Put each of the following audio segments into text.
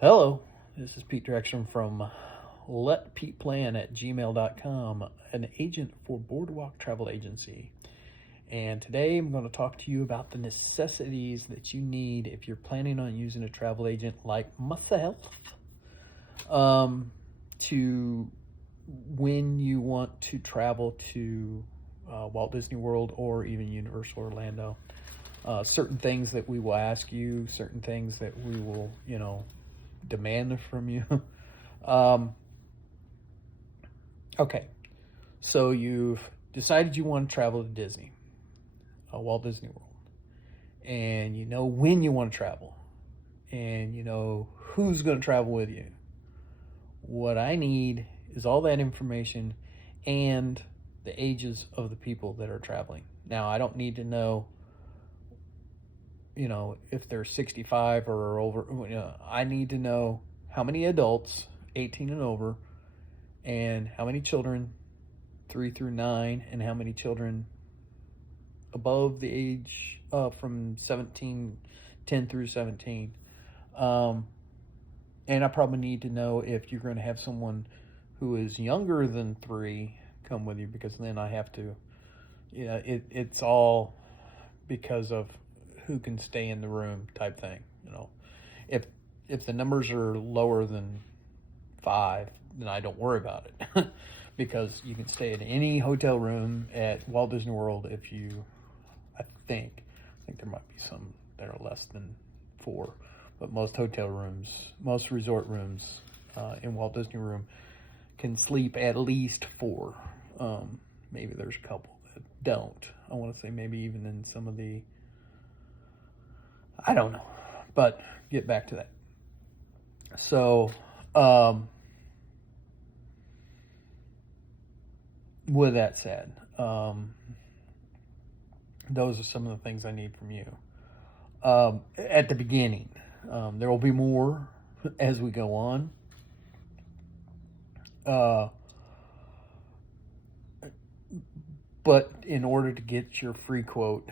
Hello, this is Pete Direction from letpeteplan@gmail.com, an agent for Boardwalk Travel Agency. And today I'm going to talk to you about the necessities that you need if you're planning on using a travel agent like myself, um, to when you want to travel to Walt Disney World or even Universal Orlando. Certain things that we will ask you, certain things that we will, demand from you. um, okay, so you've decided you want to travel to Disney, Walt Disney World, and you know when you want to travel, and you know who's going to travel with you. What I need is all that information and the ages of the people that are traveling. Now, I don't need to know, if they're 65 or over. I need to know how many adults, 18 and over, and how many children, 3 through 9, and how many children above the age from 17, 10 through 17. And I probably need to know if you're going to have someone who is younger than 3 come with you, because then I have to, it's all because of who can stay in the room type thing. If if the numbers are lower than 5, then I don't worry about it. Because you can stay in any hotel room at Walt Disney World if you, I think there might be some that are less than 4, but most hotel rooms, most resort rooms in Walt Disney Room can sleep at least 4. Maybe there's a couple that don't. I want to say maybe even in some of the, I don't know, but get back to that. So, with that said, those are some of the things I need from you. At the beginning, there will be more as we go on. But in order to get your free quote,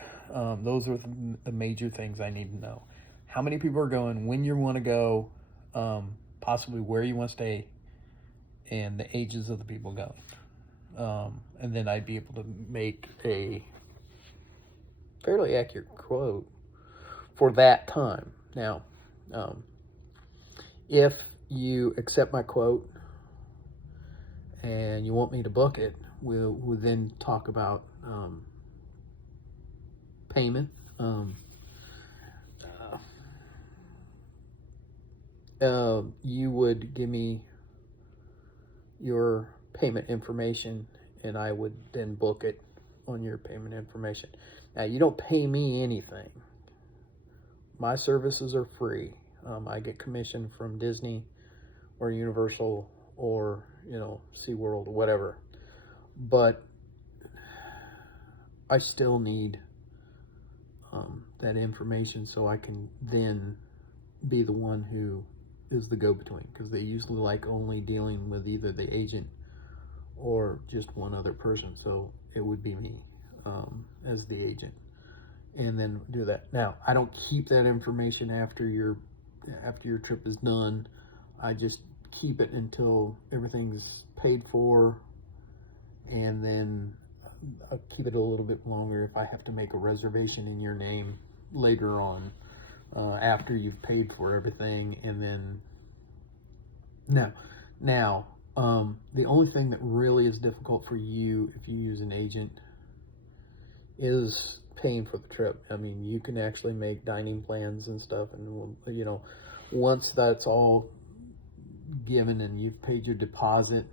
those are the major things I need to know. How many people are going, when you want to go, possibly where you want to stay, and the ages of the people going. And then I'd be able to make a fairly accurate quote for that time. Now, if you accept my quote and you want me to book it, we'll then talk about payment. You would give me your payment information, and I would then book it on your payment information. Now, you don't pay me anything. My services are free. I get commission from Disney or Universal or, SeaWorld or whatever. But I still need that information so I can then be the one who is the go-between, because they usually like only dealing with either the agent or just one other person. So it would be me as the agent, and then do that. Now, I don't keep that information after your trip is done. I just keep it until everything's paid for, and then I'll keep it a little bit longer if I have to make a reservation in your name later on, after you've paid for everything. And then now, the only thing that really is difficult for you if you use an agent is paying for the trip. I mean, you can actually make dining plans and stuff, and once that's all given and you've paid your deposit,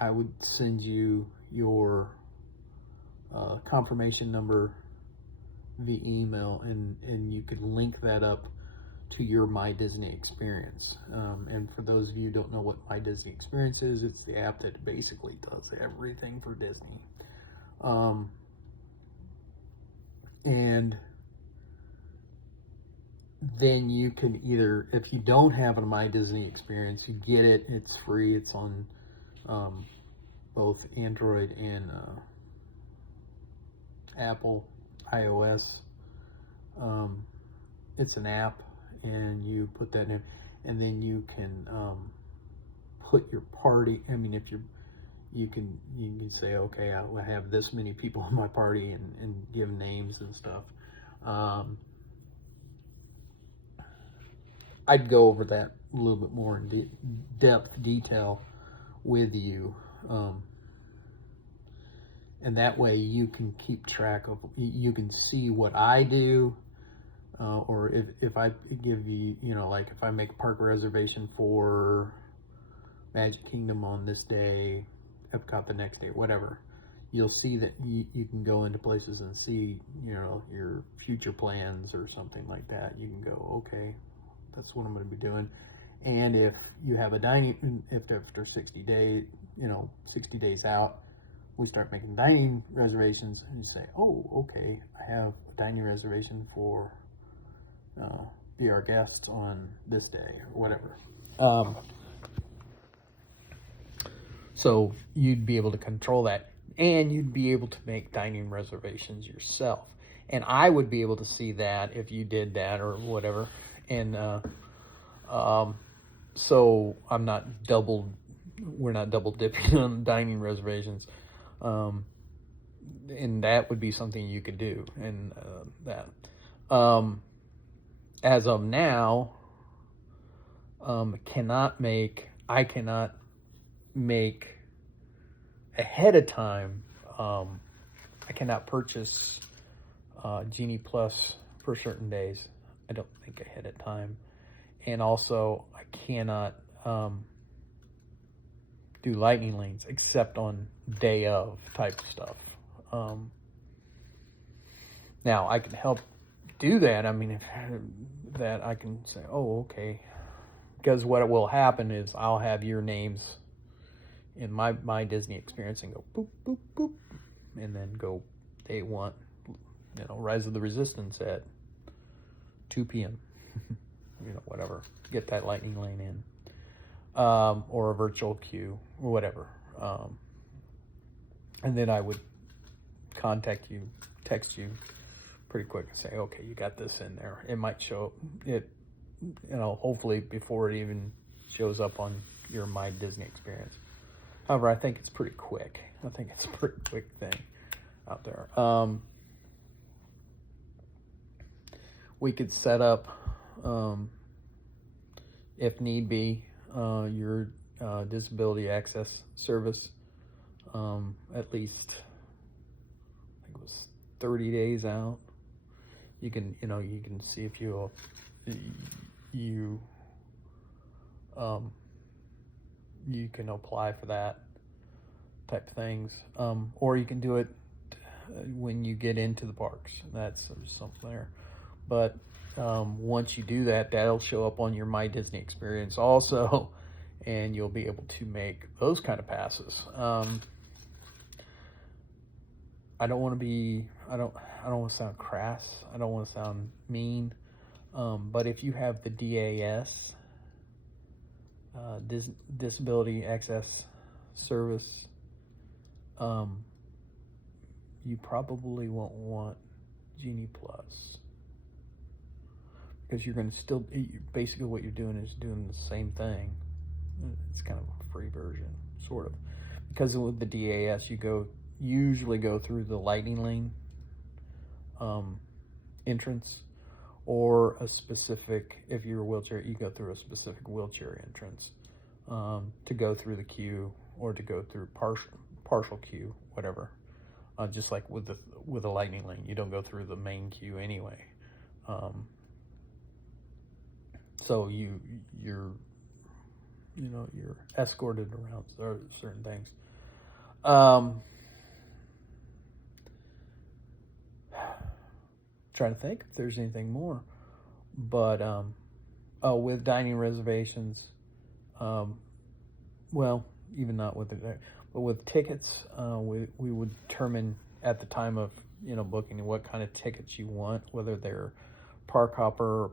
I would send you your confirmation number via email, and you could link that up to your My Disney Experience. And for those of you who don't know what My Disney Experience is, it's the app that basically does everything for Disney. And then you can either, if you don't have a My Disney Experience, you get it. It's free. It's on both Android and Apple iOS. It's an app, and you put that in, and then you can put your party. I mean, if you can say, okay, I have this many people in my party, and give names and stuff. I'd go over that a little bit more in depth detail with you, and that way you can keep track of, you can see what I do, or if I give you, like if I make a park reservation for Magic Kingdom on this day, Epcot the next day, whatever, you'll see that you can go into places and see, your future plans or something like that. You can go, okay, that's what I'm going to be doing. And if you have a dining, if after 60 days, 60 days out, we start making dining reservations, and you say, oh, okay, I have a dining reservation for be our guest on this day, or whatever. So you'd be able to control that, and you'd be able to make dining reservations yourself. And I would be able to see that if you did that or whatever. And so we're not double dipping on dining reservations. And that would be something you could do. And that. As of now, I cannot make ahead of time. I cannot purchase Genie Plus for certain days. I don't think ahead of time. And also, I cannot do lightning lanes except on day of type stuff. Now, I can help do that. I mean, if that I can say, oh, okay. Because what will happen is I'll have your names in my Disney experience and go boop, boop, boop. And then go day one, Rise of the Resistance at 2 p.m. Whatever. Get that lightning lane in. Or a virtual queue or whatever. And then I would contact you, text you pretty quick and say, okay, you got this in there. It might show it, hopefully before it even shows up on your My Disney experience. However, I think it's pretty quick. I think it's a pretty quick thing out there. We could set up, if need be, your disability access service, at least, I think it was 30 days out. You can, you can see if you can apply for that type of things, or you can do it when you get into the parks. That's something there. But once you do that, that'll show up on your My Disney experience also, and you'll be able to make those kind of passes. I don't want to sound crass. I don't want to sound mean. But if you have the DAS, Disability Access Service, you probably won't want Genie Plus, because you're going to still, basically what you're doing is doing the same thing. It's kind of a free version, sort of. Because with the DAS, you usually go through the lightning lane entrance, or a specific, if you're a wheelchair, you go through a specific wheelchair entrance to go through the queue, or to go through partial queue, whatever. Just like with a lightning lane, you don't go through the main queue anyway. So you're escorted around certain things. Trying to think if there's anything more, but with dining reservations, well, even not with but with tickets, we would determine at the time of booking what kind of tickets you want, whether they're Park Hopper or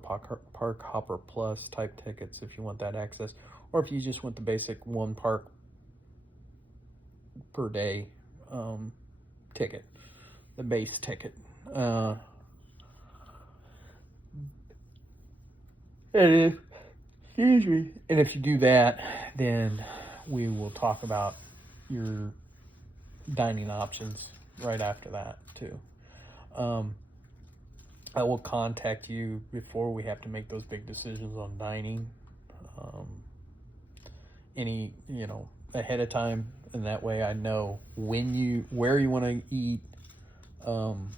Park Hopper Plus type tickets, if you want that access, or if you just want the basic one park per day ticket, the base ticket. And if, excuse me. And if you do that, then we will talk about your dining options right after that too. Um, I will contact you before we have to make those big decisions on dining. Um, ahead of time, and that way I know where you want to eat, um,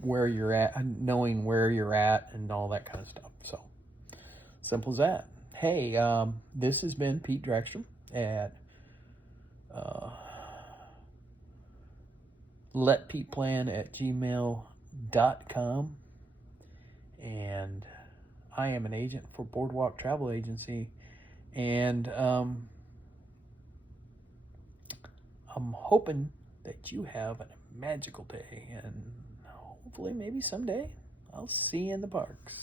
where you're at, knowing where you're at, and all that kind of stuff. So simple as that. Hey, this has been Pete Drexstrom at uh, letpeteplan@gmail.com, and I am an agent for Boardwalk Travel Agency, and I'm hoping that you have a magical day, and hopefully maybe someday I'll see you in the parks.